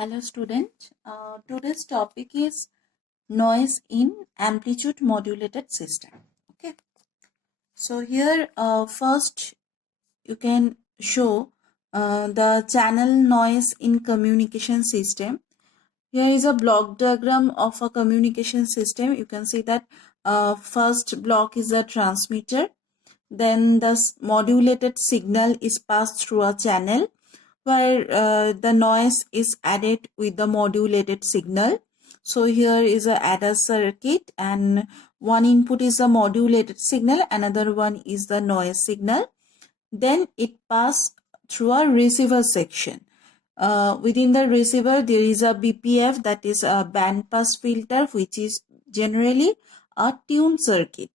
Hello student, today's topic is noise in amplitude modulated system. Okay, so here first you can show the channel noise in communication system. Here is a block diagram of a communication system. You can see that first block is a transmitter, then the modulated signal is passed through a channel where the noise is added with the modulated signal. So here is a adder circuit, and one input is a modulated signal, another one is the noise signal. Then it passes through a receiver section. Within the receiver there is a BPF, that is a band pass filter, which is generally a tuned circuit,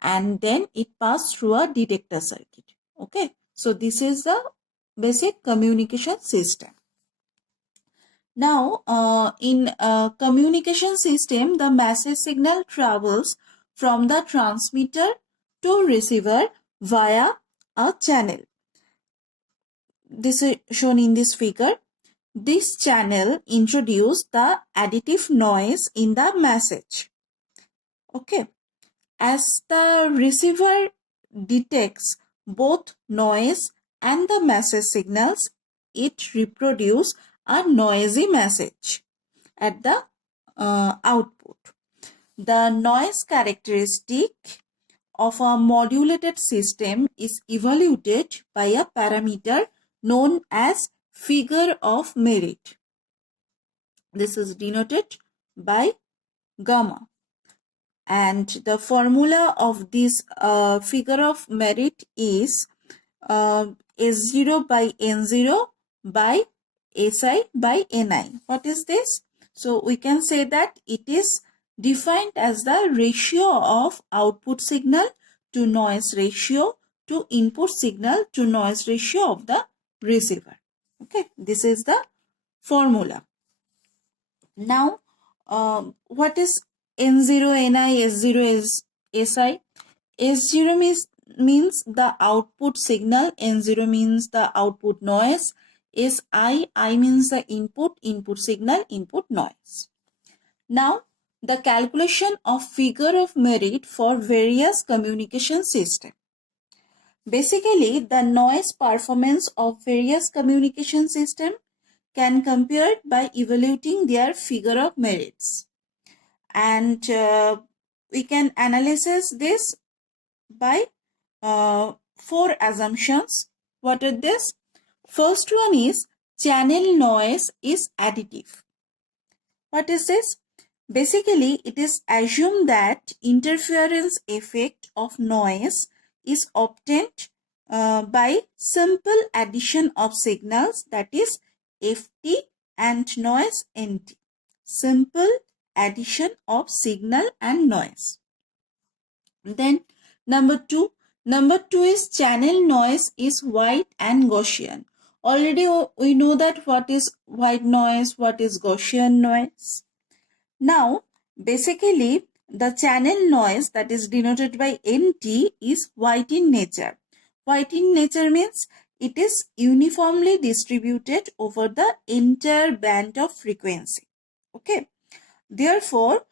and then it passes through a detector circuit. Okay, so this is the basic communication system. Now in a communication system, the message signal travels from the transmitter to receiver via a channel. This is shown in this figure. This channel introduces the additive noise in the message. Okay, as the receiver detects both noise and the message signals, it reproduces a noisy message at the output. The noise characteristic of a modulated system is evaluated by a parameter known as figure of merit. This is denoted by gamma. And the formula of this figure of merit is S0 by N0 by Si by Ni. What is this? So we can say that it is defined as the ratio of output signal to noise ratio to input signal to noise ratio of the receiver. Okay, this is the formula. Now, what is N0, Ni, S0 is Si? S0 means the output signal, N0 means the output noise, I means the input signal, input noise. Now, the calculation of figure of merit for various communication systems. Basically, the noise performance of various communication systems can compare by evaluating their figure of merits. And we can analyze this by 4 assumptions. What are this? First one is channel noise is additive. What is this? Basically, it is assumed that interference effect of noise is obtained by simple addition of signals, that is Ft and noise Nt. Simple addition of signal and noise. Then number two is channel noise is white and Gaussian. Already we know that what is white noise, what is Gaussian noise. Now basically the channel noise, that is denoted by Nt, is white in nature. White in nature means it is uniformly distributed over the entire band of frequency. Okay, therefore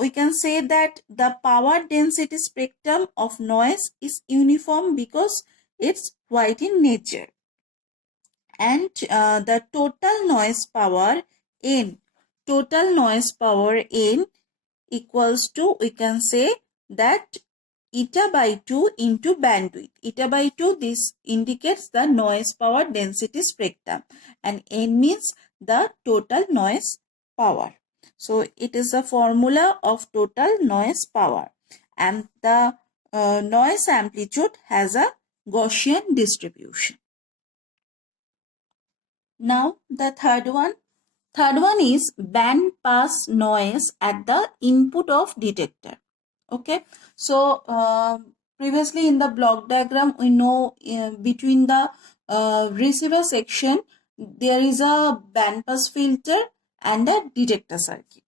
we can say that the power density spectrum of noise is uniform because it's white in nature. And the total noise power N equals to, we can say that eta by 2 into bandwidth. Eta by 2, this indicates the noise power density spectrum, and N means the total noise power. So it is the formula of total noise power, and the noise amplitude has a Gaussian distribution. Now the third one is band pass noise at the input of detector. Okay, so previously in the block diagram we know between the receiver section there is a band pass filter and a detector circuit.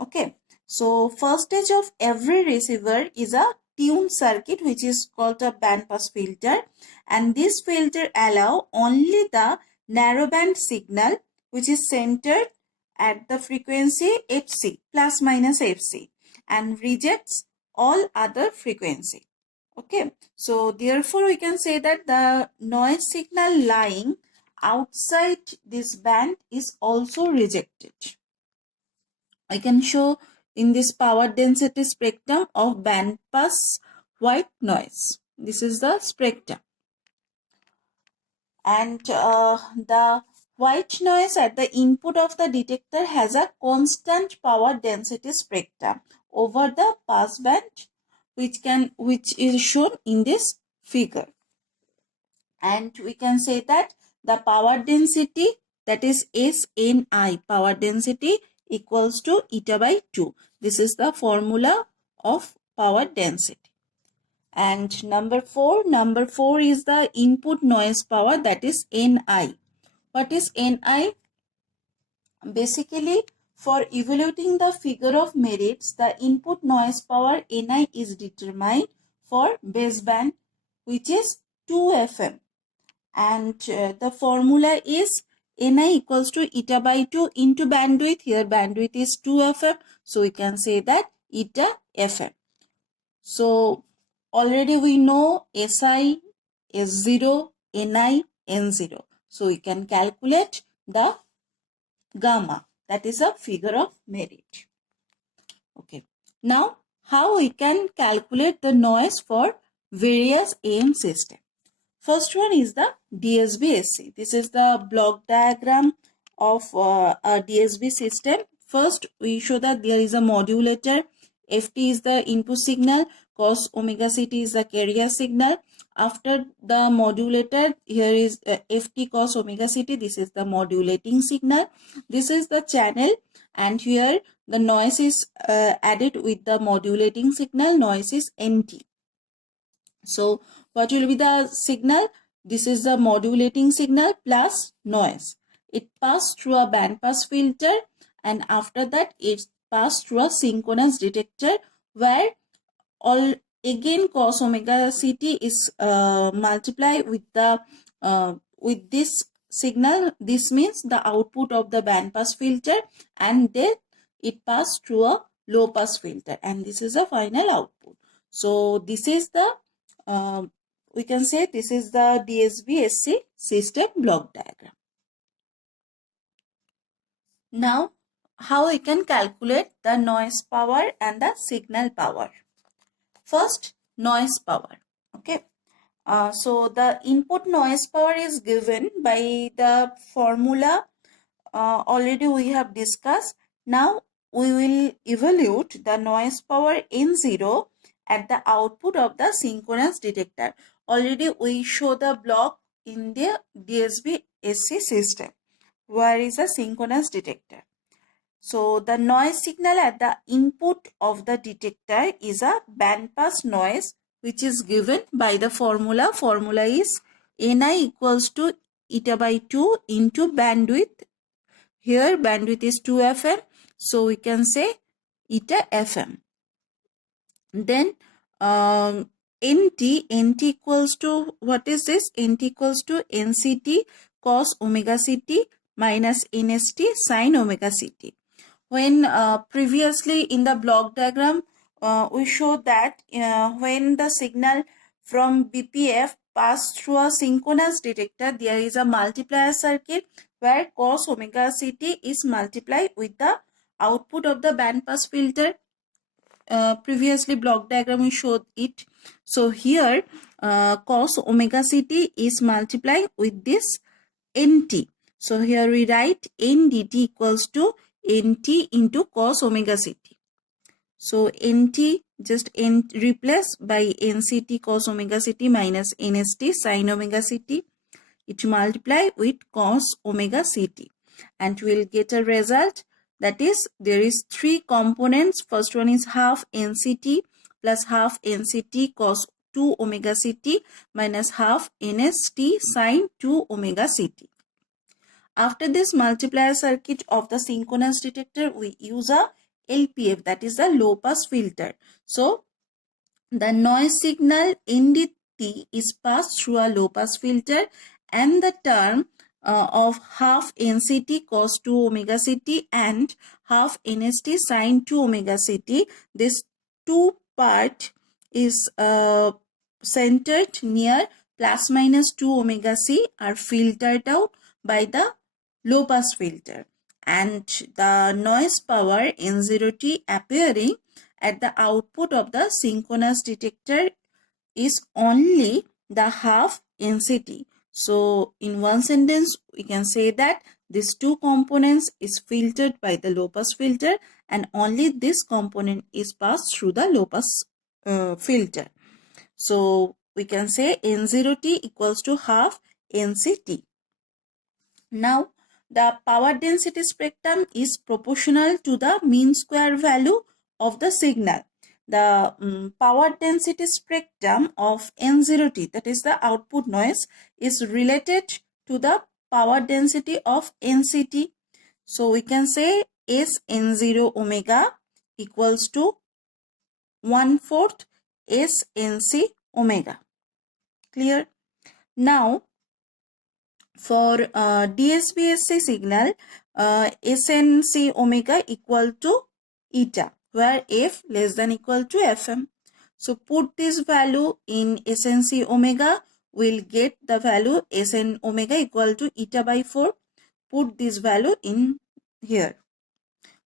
Okay, so first stage of every receiver is a tuned circuit which is called a band pass filter, and this filter allow only the narrowband signal which is centered at the frequency Fc plus minus Fc and rejects all other frequency. Okay, so therefore we can say that the noise signal lying outside this band is also rejected. I can show in this power density spectrum of band pass white noise. This is the spectrum. And the white noise at the input of the detector has a constant power density spectrum over the passband, which is shown in this figure. And we can say that the power density, that is SNI, power density equals to eta by 2. This is the formula of power density. And number 4 is the input noise power, that is Ni. What is Ni? Basically, for evaluating the figure of merits, the input noise power Ni is determined for baseband, which is 2 FM. And the formula is Ni equals to eta by 2 into bandwidth. Here bandwidth is 2 FM. So we can say that eta FM. So already we know Si, S0, Ni, N0. So we can calculate the gamma. That is a figure of merit. Okay. Now, how we can calculate the noise for various AM system? First one is the DSB-SC. This is the block diagram of a DSB system. First, we show that there is a modulator. Ft is the input signal. Cos omega ct is the carrier signal. After the modulator, here is Ft cos omega ct. This is the modulating signal. This is the channel, and here the noise is added with the modulating signal. Noise is Nt. So what will be the signal? This is the modulating signal plus noise. It passed through a band pass filter, and after that it passed through a synchronous detector, where all again cos omega ct is multiplied with the with this signal. This means the output of the band pass filter, and then it passed through a low pass filter, and this is the final output. So this is the we can say this is the DSB-SC system block diagram. Now, how we can calculate the noise power and the signal power? First, noise power. Okay. So the input noise power is given by the formula already we have discussed. Now we will evaluate the noise power N0 at the output of the synchronous detector. Already we show the block in the DSB-SC system where is a synchronous detector. So the noise signal at the input of the detector is a bandpass noise, which is given by the formula. Formula is Ni equals to eta by 2 into bandwidth. Here bandwidth is 2 FM. So we can say eta FM. Then NT equals to, what is this? NT equals to NCT cos omega CT minus NST sin omega CT. When previously in the block diagram, we showed that when the signal from BPF passed through a synchronous detector, there is a multiplier circuit where cos omega CT is multiplied with the output of the bandpass filter. Previously block diagram we showed it. So here cos omega CT is multiplied with this NT. So here we write NDT equals to NT into cos omega CT. So NT just replace by NCT cos omega CT minus NST sin omega CT. It multiply with cos omega CT, and we will get a result. That is, there is 3 components. First one is half NCT plus half NCT cos 2 omega CT minus half NST sin 2 omega CT. After this multiplier circuit of the synchronous detector, we use a LPF, that is a low pass filter. So the noise signal NDT is passed through a low pass filter, and the term of half NCT cos 2 omega CT and half NST sin 2 omega CT. This two part is centered near plus minus 2 omega C are filtered out by the low pass filter, and the noise power N0T appearing at the output of the synchronous detector is only the half NCT. So in one sentence, we can say that these two components is filtered by the low pass filter and only this component is passed through the low pass filter. So we can say N0T equals to half NCT. Now the power density spectrum is proportional to the mean square value of the signal. The power density spectrum of N0T, that is the output noise, is related to the power density of NCT. So we can say SN0 omega equals to 1/4 SNC omega. Clear? Now for DSB-SC signal, SNC omega equal to eta, where F less than equal to Fm. So put this value in SNC omega, we'll get the value Sn omega equal to eta by 4. Put this value in here.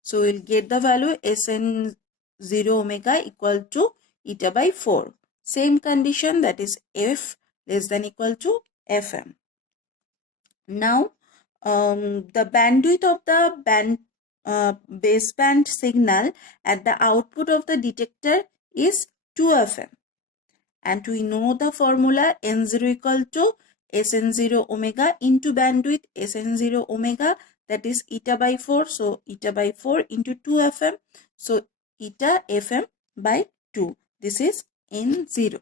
So we'll get the value Sn0 omega equal to eta by 4. Same condition, that is F less than equal to Fm. Now the bandwidth of the baseband signal at the output of the detector is 2 FM, and we know the formula N0 equal to Sn0 omega into bandwidth Sn0 omega, that is eta by 4. So eta by 4 into 2 FM, so eta FM by 2. This is N0.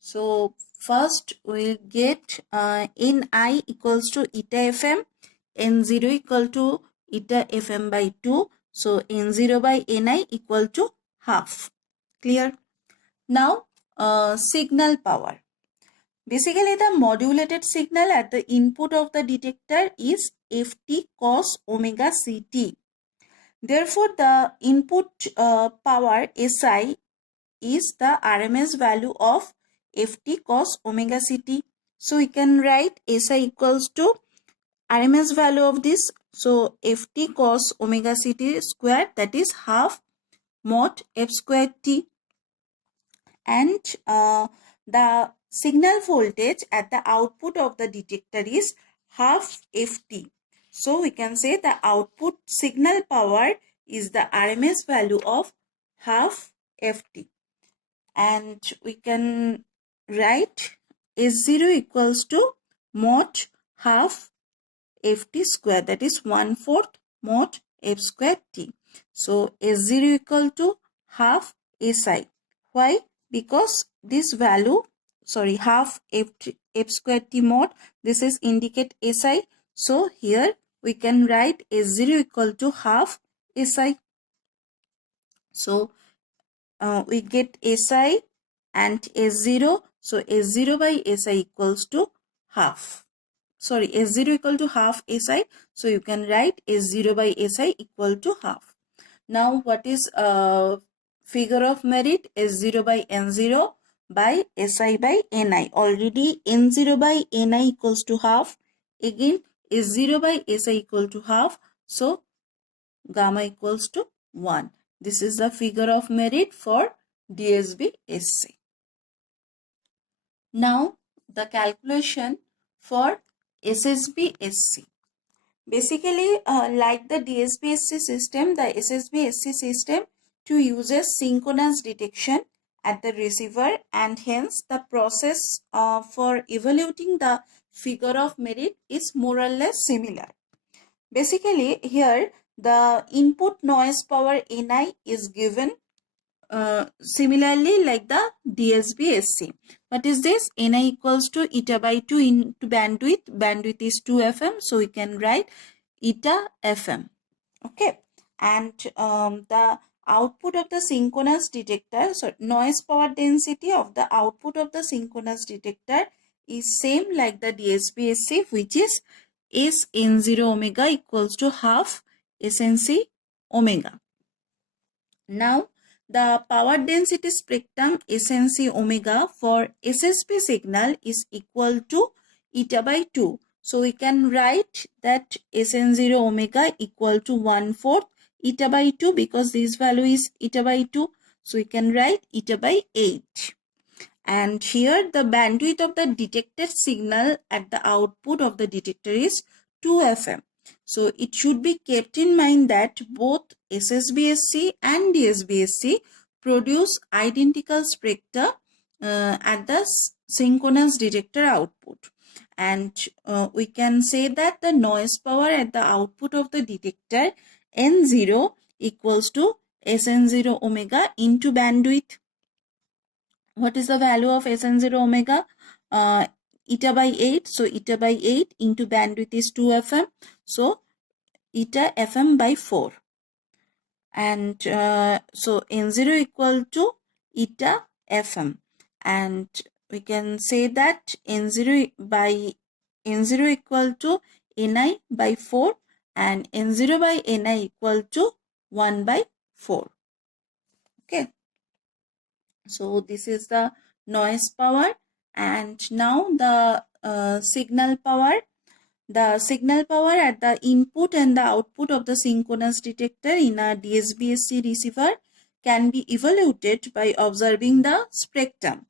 So first we'll get Ni equals to eta Fm, N0 equal to eta Fm by 2. So N0 by Ni equal to half. Clear? Now signal power. Basically the modulated signal at the input of the detector is Ft cos omega Ct. Therefore the input power Si is the RMS value of Ft cos omega Ct. So we can write Si equals to RMS value of this. So Ft cos omega Ct square, that is half mod F square T. And the signal voltage at the output of the detector is half Ft. So we can say the output signal power is the RMS value of half Ft. And we can write S0 equals to mod half Ft square, that is 1/4 mod F square T. So S0 equal to half Si. Why? Because this value, sorry, half F square T mod, this is indicate Si. So here we can write S0 equal to half Si. So we get Si and S0. So S0 by Si equals to half. Sorry, S0 equal to half Si. So you can write S0 by Si equal to half. Now what is figure of merit? S0 by N0 by Si by Ni. Already N0 by Ni equals to half. Again S0 by Si equal to half. So gamma equals to 1. This is the figure of merit for DSB-SC. Now the calculation for SSB-SC. Basically, like the DSB-SC system, the SSB-SC system too uses synchronous detection at the receiver, and hence the process for evaluating the figure of merit is more or less similar. Basically, here the input noise power Ni is given similarly like the DSB-SC. What is this? Ni equals to eta by 2 into bandwidth. Bandwidth is 2 FM. So we can write eta FM. Okay. And the output of the synchronous detector, so noise power density of the output of the synchronous detector is same like the DSP-SC, which is Sn0 omega equals to half Snc omega. Now, the power density spectrum Snc omega for SSB signal is equal to eta by 2. So, we can write that Sn0 omega equal to 1/4 eta by 2 because this value is eta by 2. So, we can write eta by 8. And here the bandwidth of the detected signal at the output of the detector is 2 FM. So it should be kept in mind that both SSB-SC and DSB-SC produce identical spectra at the synchronous detector output. And we can say that the noise power at the output of the detector N0 equals to Sn0 omega into bandwidth. What is the value of Sn0 omega? Eta by 8. So eta by 8 into bandwidth is 2 FM. So eta FM by 4. And so N0 equal to eta FM. And we can say that N0 equal to Ni by 4 and N0 by Ni equal to 1 by 4. Okay. So this is the noise power, and now the signal power. The signal power at the input and the output of the synchronous detector in a DSB-SC receiver can be evaluated by observing the spectrum.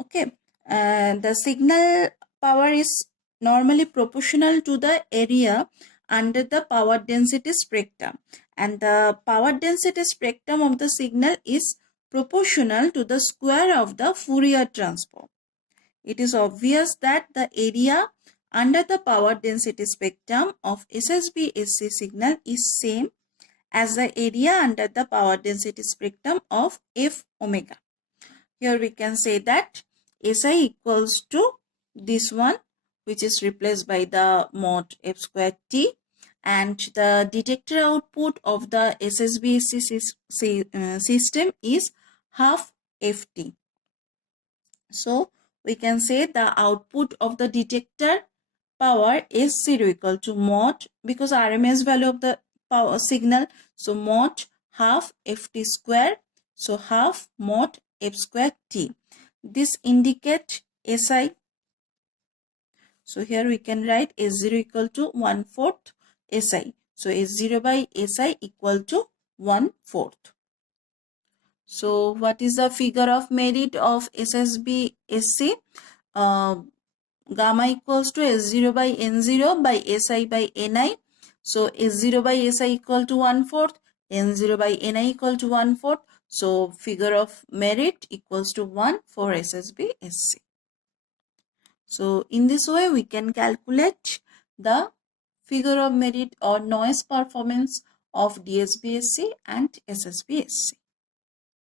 Okay, the signal power is normally proportional to the area under the power density spectrum, and the power density spectrum of the signal is proportional to the square of the Fourier transform. It is obvious that the area under the power density spectrum of SSB-SC signal is same as the area under the power density spectrum of F omega. Here we can say that Si equals to this one, which is replaced by the mod F squared T, and the detector output of the SSB-SC system is half Ft. So we can say the output of the detector power is 0 equal to mod, because RMS value of the power signal, so mod half Ft square, so half mod F square T. This indicate Si. So here we can write S0 equal to 1/4 Si. So S0 by Si equal to 1/4. So what is the figure of merit of SSB-SC? Gamma equals to S0 by N0 by Si by Ni. So S0 by Si equal to 1/4, N0 by Ni equal to 1/4. So figure of merit equals to 1 for SSB-SC. So in this way we can calculate the figure of merit or noise performance of DSB-SC and SSB-SC.